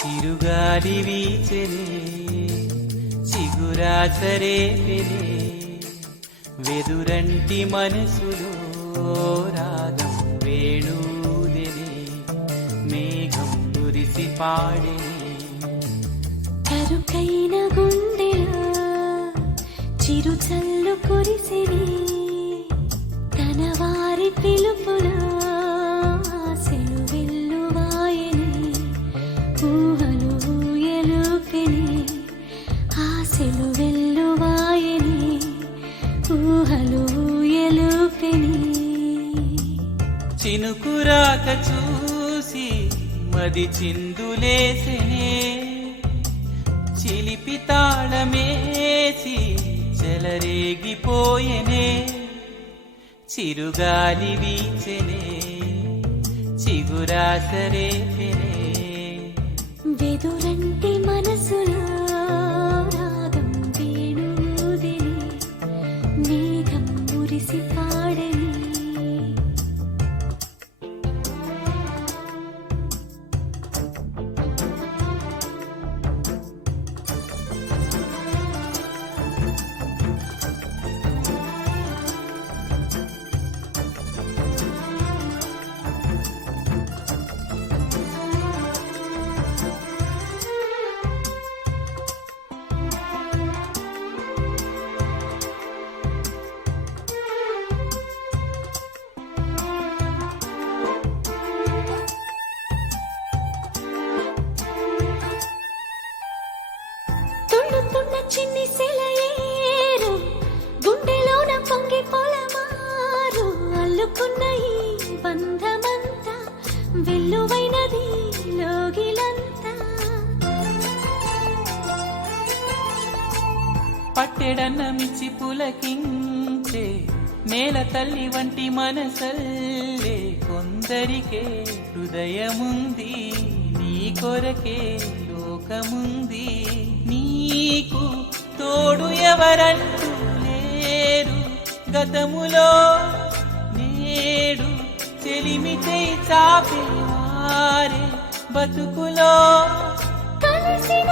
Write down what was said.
చిరుగాలి వీచెనే చిగురాసరే పెనే వెదురంటి మనసులో రాగం వేణూదెనే మేఘం కురిసి పాడెనే కరుకైన గుండెలో చిరు చల్లు కురిసిని తన వారి పిలుపులో ఆశలు వెల్లువాయని ఊహలు ఊయలుపెని ఆశలు వెల్లువాయని ఊహలు ఊయలుపెని చినుకురాక చూసి మది చిందులేసెనే చిలిపి తాళమేసి చెలరేగిపోయెనే చిరుగాలి వీచెనే చిగురాసరేపెనే వెదురంటి మనసులో రాగం వేణుదిని మేఘం మురిసి పాడని తుళ్ళుతున్న చిన్ని సెలయేరు గుండెలోన పొంగి పొలమారు అల్లుకున్న ఈ బంధమంతా వెల్లువైనది లోగిలంతా పట్టెడన్నమిచ్చి పులకించే నేల తల్లి వంటి మనసల్లే కొందరికే హృదయముంది నీ కొరకే లోకముంది నీకు తోడు ఎవరంటూ లేరు గతములో నేడు చెలిమి చేయి చాపే వారే బతుకులో కలిసిన